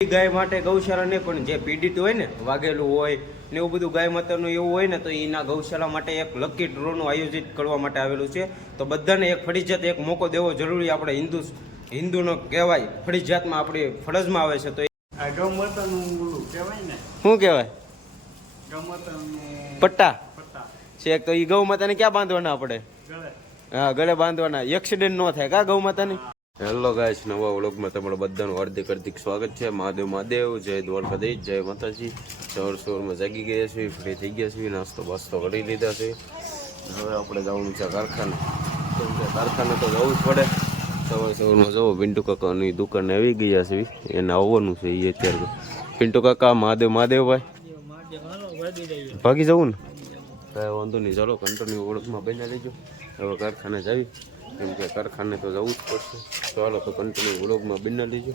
ગાય માટે ગૌશાળા નહીં પણ જે પીડિત હોય ને વાગેલું હોય ને એવું બધું ગાય માતાનું એવું હોય ને તો એના ગૌશાળા માટે એક લકી ડ્રોનું આયોજિત કરવા માટે આવેલું છે. તો બધાને એક ફરજિયાત એક મોકો દેવો જરૂરી આપણે હિન્દુ હિન્દુનો કહેવાય ફરજિયાતમાં આપણી ફરજમાં આવે છે તો શું કહેવાય? પટ્ટા. પટ્ટા. છે તો એ ગૌ માતાને ક્યાં બાંધવાના આપણે? હા ગળે બાંધવાના. એક્સિડન્ટ ન થાય કા ગૌ માતાની? હેલો ગાઈસ નવા વ્લોગમાં તમારું બધાનું હાર્દિક હાર્દિક સ્વાગત છે. મહાદેવ મહાદેવ, જય દ્વારકાધીશ, જય માતાજી. સવાર સવારમાં જાગી ગયા છીએ ફ્રી થઈ ગયા છીએ, નાસ્તો બાસ્તો કરી લીધા છે. હવે આપણે જવાનું છે કારખાને. કેમ કારખાને તો જવું જ પડે. સવાર સવારમાં જવો પિન્ટુ કાકાની દુકાને આવી ગયા છે. એને આવવાનું છે એ અત્યારે. પિન્ટુ કાકા, મહાદેવ મહાદેવભાઈ ભાગી જવું ને? કાંઈ વાંધો નહીં, ચાલો કન્ટિન્યુ ઓળખમાં બની લેજો હવે કારખાને જાવી. કેમ કે કારખાને તો જવું જ પડશે. ચાલો તો કન્ટિન્યુ વ્લોગમાં બની લેજો.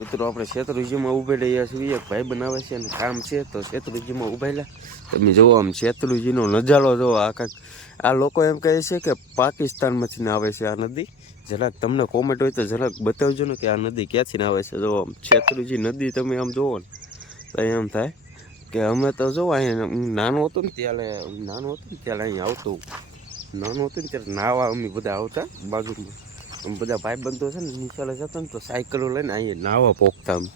મિત્રો, આપણે શેત્રુજીમાં ઉભે રહ્યા છીએ. એક ભાઈ બનાવે છે અને કામ છે તો શેત્રુજીમાં ઉભેલા તમે જુઓ આમ શેત્રુજીનો નજારો જુઓ. આ કાંઈક આ લોકો એમ કહે છે કે પાકિસ્તાનમાંથી આવે છે આ નદી. જરાક તમને કોમેન્ટ હોય તો જરાક બતાવજો ને કે આ નદી ક્યાંથી આવે છે. જો આમ શેત્રુજી નદી તમે આમ જુઓ ને, તો એમ થાય કે અમે તો જો અહીંયા નાનો હતો ને ત્યારે નાનો હતો ને ત્યારે અહીંયા આવતો નાનો હતો ને ત્યારે નાવા અમે બધા આવતા બાજુમાં. અમે બધા ભાઈબંધો છે ને નિશાળે જતા ને તો સાયકલો લઈને અહીંયા નાવા પોખતા અમે.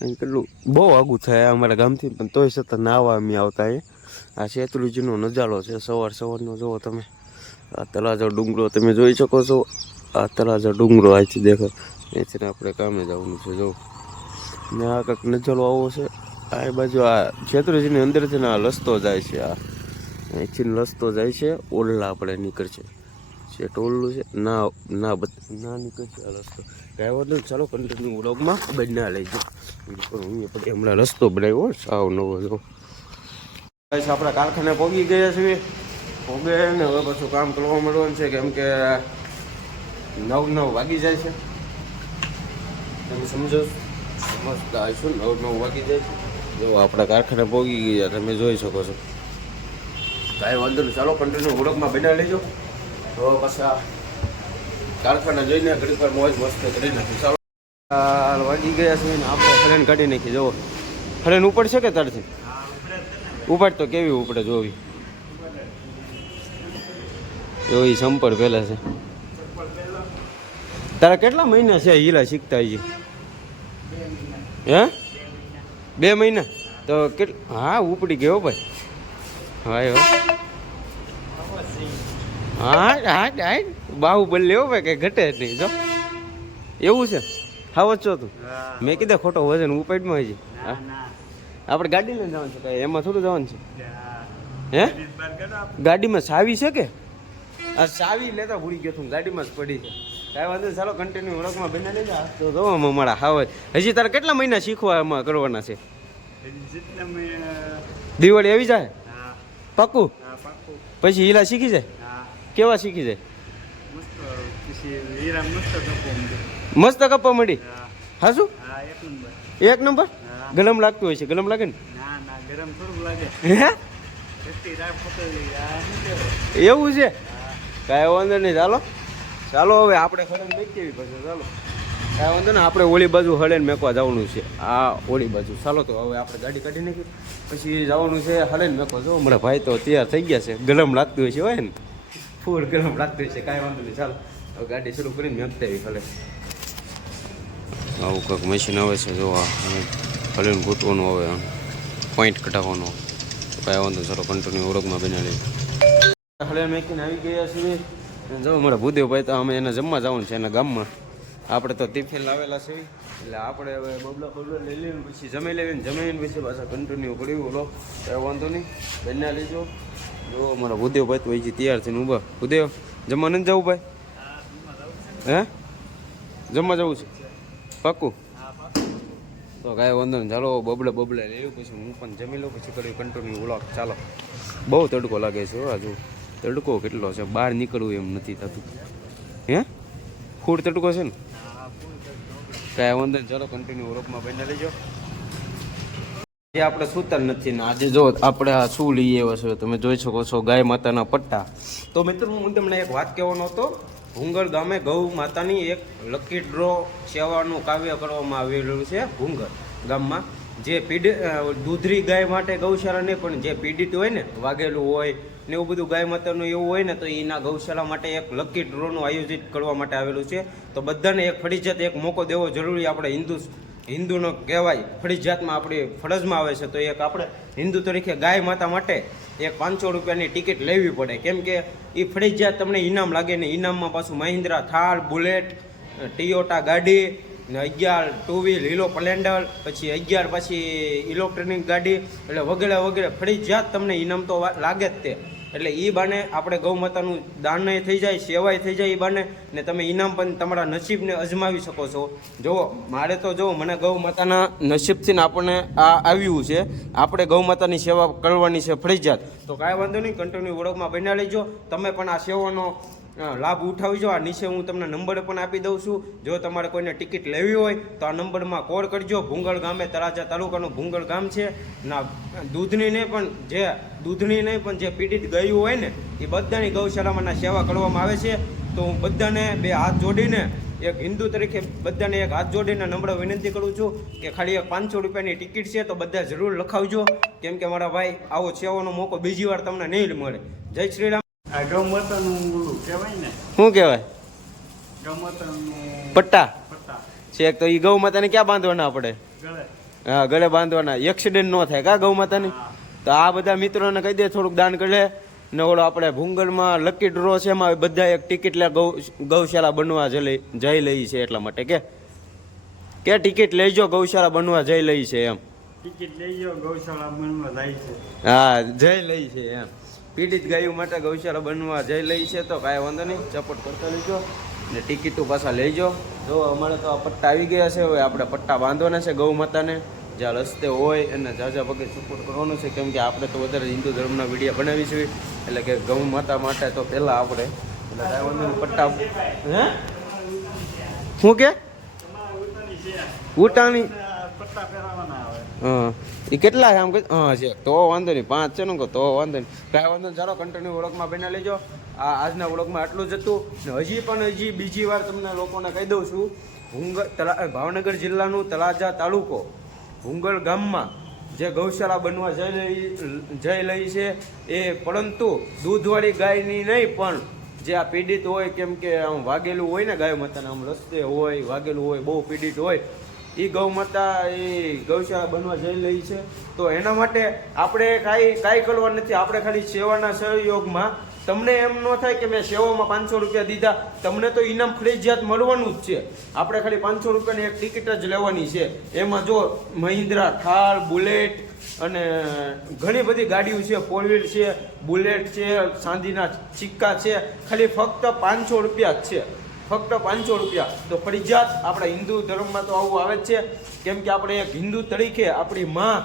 અહીં કેટલું બહુ આગું થાય અમારા ગામથી, પણ તોય છતાં નાવા અમે આવતા અહીંયા. આ શેત્રુજીનો નજારો છે, સવાર સવારનો જુઓ તમે. આ તલાજો ડુંગરો તમે જોઈ શકો છો. આ તલાજો ડુંગરો અહીંથી દેખો એથી આપણે કામે જવાનું છે જો ને આ કંઈક નજારો આવો છે. આ બાજુ આ શેત્રુજીની અંદર છે ને આ રસ્તો જાય છે આ. અહીંથી રસ્તો જાય છે ઓરલા આપણે નીકળશે. છે ટોલનું છે, ના ના બધ ના નીકળશે આ રસ્તો વાંધો ચાલો કન્ટિન્યુ વ્લોગમાં બના લેજો. પણ હું પણ હમણાં રસ્તો બનાવ્યો સાવ નવો જો. આપણા કારખાને પહોંચી ગયા છીએ. પોગે ને હવે પાછું કામ કરવા મળવાનું છે, કેમ કે નવ નવ વાગી જાય છે. તમે સમજો, સમજતા હશો, નવ નવ વાગી જાય છે. જો આપણા કારખાને પહોંચી ગયા, તમે જોઈ શકો છો. કાંઈ વાંધો નહીં. ચાલો કન્ટિન્યુ ઓળખમાં બનાવી લેજો તો પછી કારખાના જોઈને ઘડીક મોજ મસ્ત કરી નાખી ચાલો. વાગી ગયા છે આપણે ફ્રેન કાઢી નાખી જુઓ. ફ્રેન ઉપડશે કે તરથી? ઉપાડ તો કેવી ઉપડે જોવી. જોઈ સંપર પહેલા છે. તારા કેટલા મહિના છે હીરા શીખતા હજી? હે? બે મહિના? તો કેટ હા, ઉપડી ગયો ભાઈ. એવો હા. હા હા બાહુબલ લેવો ભાઈ કઈ ઘટે જ નહીં. જો. એવું છે? હા વચ્ચો તું? મેં કીધા ખોટો વજન ઉપાડમાં હજી આપણે ગાડી લઈને જવાનું છે કાંઈ? એમાં થોડું જવાનું છે? હે. ગાડીમાં સાવી છે કે? આ સાવી લેતા ભૂલી ગયો તું ગાડીમાં જ પડી છે. કાંઈ વાંધો ચાલો કન્ટિન્યુ ઓળખમાં બને લઈ આ તો જો આમાં મારા હાવ હજી તારે કેટલા મહિના શીખવા એમાં કરવાના છે? દિવાળી આવી જાય? પાકું? પછી હીલા શીખી જાય? કેવા શીખી જાય? મસ્ત હીરા કપ્પા મળી હા. શું? એક નંબર. ગલમ લાગતું હોય છે ગરમ લાગે ને? ગરમ એવું છે? કાંઈ વાંધો નહીં ચાલો. ચાલો હવે આપણે ખરમ કેવી પછી ચાલો. કાંઈ વાંધો ને આપણે ઓલી બાજુ હળન મેકવા જવાનું છે. આ ઓલી બાજુ. ચાલો તો હવે આપણે ગાડી કાઢી નાખી. પછી જવાનું છે હળન મેકવા. જવું મારા ભાઈ તો તૈયાર થઈ ગયા છે. ગરમ લાગતું હોય છે હોય ને? ફૂલ ગરમ લાગતું હોય છે કાંઈ વાંધો નહીં. ચાલો, હવે ગાડી શરૂ કરીને મેકતા આવી હલે આવું કંઈક મશીન આવે છે જોવા હળન ગોતવાનું આવે પોઈન્ટ કઢાવવાનો. કાંઈ વાંધો ચાલો કન્ટિન્યુ ઓળખમાં બનાવી હળે મેકીને આવી ગયા છીએ. જો અમારા ભૂદેવભાઈ તો અમે એને જમવા જવાનું છે, એના ગામમાં. આપણે તો ટિફિન લાવેલા છે. એટલે આપણે હવે બબલા બબલા લઈ લઈને પછી જમી લેવીને જમીને પછી પાછા કન્ટિન્યુ કર્યું બોલો કાંઈ વાંધો નહીં. બન્યા લેજો. જો અમારા ભૂદેવભાઈ તો હજી તૈયાર થઈને ઊભા. ભૂદેવ જમવા નથી જવું ભાઈ? હે? જમવા જવું છે? પાક્કું? તો કાંઈ વાંધો નહીં. ચાલો બબલે બબલે લેવું પછી હું પણ જમી લઉં, પછી કર્યું કન્ટિન્યુ ઓળખ ચાલો. બહુ તડકો લાગે છે હજુ તડકો કેટલો છે? બહાર નીકળવું એમ નથી થતું. હે? ફૂડ તડકો છે ને? કાંઈ વાંધો નહીં ચાલો કન્ટિન્યુ વ્લોગમાં બની લેજો જે આપણે સૂતર નથી ને આજે જો આપણે આ શું લઈએ એવા છો, તમે જોઈ શકો છો ગાય માતાના પટ્ટા. તો મિત્રો, હું તમને એક વાત કહેવાનો હતો. ભૂંગર ગામે ગૌ માતાની એક લકી ડ્રો સેવાનું કાવ્ય કરવામાં આવેલું છે ભૂંગર ગામમાં. જે પીડ દૂધરી ગાય માટે ગૌશાળા નહીં, પણ જે પીડિત હોય ને વાગેલું હોય ને એવું બધું ગાય માતાનું એવું હોય ને, તો એના ગૌશાળા માટે એક લકી ડ્રોનું આયોજિત કરવા માટે આવેલું છે. તો બધાને એક ફરજિયાત એક મોકો દેવો જરૂરી. આપણે હિન્દુ હિન્દુનો કહેવાય ફરજિયાતમાં આપણી ફરજમાં આવે છે. તો એક આપણે હિન્દુ તરીકે ગાય માતા માટે એક પાંચસો રૂપિયાની ટિકિટ લેવી પડે. કેમ કે એ ફરજિયાત તમને ઇનામ લાગે ને ઇનામમાં પાછું મહિન્દ્રા થાર બુલેટ ટિયોટા ગાડી ને અગિયાર ટુ વ્હીલ હીલો પ્લેન્ડર પછી અગિયાર, પછી ઇલેક્ટ્રોનિક ગાડી, એટલે વગેરે વગેરે. ફરજિયાત તમને ઇનામ તો લાગે જ તે. એટલે એ બાને આપણે ગૌ માતાનું દાનય થઈ જાય, સેવાય થઈ જાય એ બાને, ને તમે ઇનામ પણ તમારા નસીબને અજમાવી શકો છો. જુઓ, મારે તો જો મને ગૌ માતાના નસીબથી આપણને આ આવ્યું છે. આપણે ગૌ માતાની સેવા કરવાની છે ફરજિયાત. તો કાંઈ વાંધો નહીં કન્ટિન્યુ ઓળખમાં બન્યા લેજો તમે પણ આ સેવાનો લાભ ઉઠાવજો. આ નીચે હું તમને નંબર પણ આપી દઉં છું. જો તમારે કોઈને ટિકિટ લેવી હોય, તો આ નંબરમાં કોલ કરજો. ભૂંગળ ગામે તળાજા તાલુકાનું ભૂંગળ ગામ છે. ના, દૂધની નહીં, પણ જે દૂધની નહીં, પણ જે પીડિત ગયું હોય ને, એ બધાની ગૌશાળામાં સેવા કરવામાં આવે છે. તો હું બધાને બે હાથ જોડીને, એક હિન્દુ તરીકે બધાને એક હાથ જોડીને નમ્ર વિનંતી કરું છું કે ખાલી એક પાંચસો રૂપિયાની ટિકિટ છે, તો બધા જરૂર લખાવજો. કેમ કે મારા ભાઈ આવો સેવાનો મોકો બીજી વાર તમને નહીં મળે. જય શ્રી રામ શું કહેવાય? પટ્ટા. છેક તો એ ગૌ માતાને ક્યાં બાંધવાના આપણે હા ગળે બાંધવાના. એક્સિડન્ટ ન થાય. કા ગૌ માતાની? તો આ બધા મિત્રોને કહી દે થોડુંક દાન કરે ને ઓલો આપણે ભૂંગળમાં લકી ડ્રો છે એમાં બધા એક ટિકિટ લે ગૌ ગૌશાળા બનવા જઈ જઈ લઈ છે એટલા માટે. કે કે ટિકિટ લઈજો ગૌશાળા બનવા જઈ લઈ છે એમ. ટિકિટ લઈ ગૌશાળા બનવા જાય છે. હા જઈ લઈ છે એમ. પીડિત ગાયો માટે ગૌશાળા બનવા જઈ લઈ છે તો કાંઈ વાંધો નહીં. સપોર્ટ કરતા લેજો ને ટિકિટો પાછા લેજો. જો અમારે તો આ પટ્ટા આવી ગયા છે હવે આપણે પટ્ટા બાંધવાના છે ગૌ માતાને. જ્યાં રસ્તે હોય એને જાજા પગે સપોર્ટ કરવાનો છે કેમ કે આપણે તો વધારે હિન્દુ ધર્મના વીડિયો બનાવી છે. એટલે કે ગૌ માતા માટે તો પહેલાં આપણે એટલે કાંઈ વાંધો નહીં પટ્ટા હે? શું કે? ઉટાણી પટ્ટા પહેરાવાના હા. એ કેટલા છે આમ કે હા, છે. તો વાંધો નહીં. પાંચ છે ને કહો તો વાંધો નહીં. કાંઈ વાંધો નહીં. ચાલો કન્ટિન્યુ વ્લોગમાં બના લેજો. આ આજના ઓળખમાં આટલું જ હતું. ને હજી પણ હજી બીજી વાર તમને લોકોને કહી દઉં છું. ભૂંગ તલા ભાવનગર જિલ્લાનું તળાજા તાલુકો ભૂંગળ ગામમાં જે ગૌશાળા બનવા જઈ રહી જઈ રહી છે, એ પરંતુ દૂધવાળી ગાયની નહીં, પણ જે આ પીડિત હોય, કેમ કે આમ વાગેલું હોય ને ગાય માતાને, આમ રસ્તે હોય, વાગેલું હોય, બહુ પીડિત હોય એ ગૌ માતા એ ગૌશાળા બનવા જઈ રહી છે. તો એના માટે આપણે કાંઈ કાંઈ કરવા નથી. આપણે ખાલી સેવાના સહયોગમાં. તમને એમ ન થાય કે મેં સેવામાં પાંચસો રૂપિયા દીધા. તમને તો ઇનામ ફરજિયાત મળવાનું જ છે. આપણે ખાલી પાંચસો રૂપિયાની એક ટિકિટ જ લેવાની છે. એમાં જો મહિન્દ્રા થાર બુલેટ અને ઘણી બધી ગાડીઓ છે. ફોર વ્હીલ છે, બુલેટ છે, સાંધીના સિક્કા છે. ખાલી ફક્ત પાંચસો રૂપિયા જ છે. ફક્ત પાંચસો રૂપિયા. તો ફરજિયાત આપણા હિન્દુ ધર્મમાં તો આવું આવે જ છે. કેમ કે આપણે એક હિન્દુ તરીકે આપણી માં,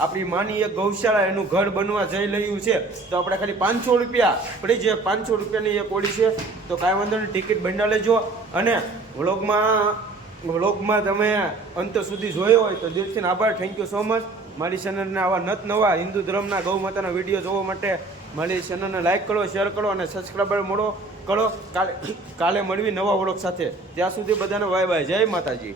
આપણી માની એક ગૌશાળા એનું ઘર બનવા જઈ રહ્યું છે. તો આપણે ખાલી પાંચસો રૂપિયા પડી જે પાંચસો રૂપિયાની એક ઓળી છે, તો કાંઈ વાંધો નહીં, ટિકિટ બંડા લેજો અને વ્લોગમાં વ્લોગમાં તમે અંત સુધી જોયો હોય તો દિલથી આભાર. થેન્ક યુ સો મચ મારી ચેનલને આવા નત નવા હિન્દુ ધર્મના ગૌ માતાના વીડિયો જોવા માટે મારી ચેનલને લાઈક કરો શેર કરો અને સબસ્ક્રાઈબર મળો. કરો. કાલે કાલે મળવી નવા વ્લોગ સાથે. ત્યાં સુધી બધાને બાય બાય જય માતાજી.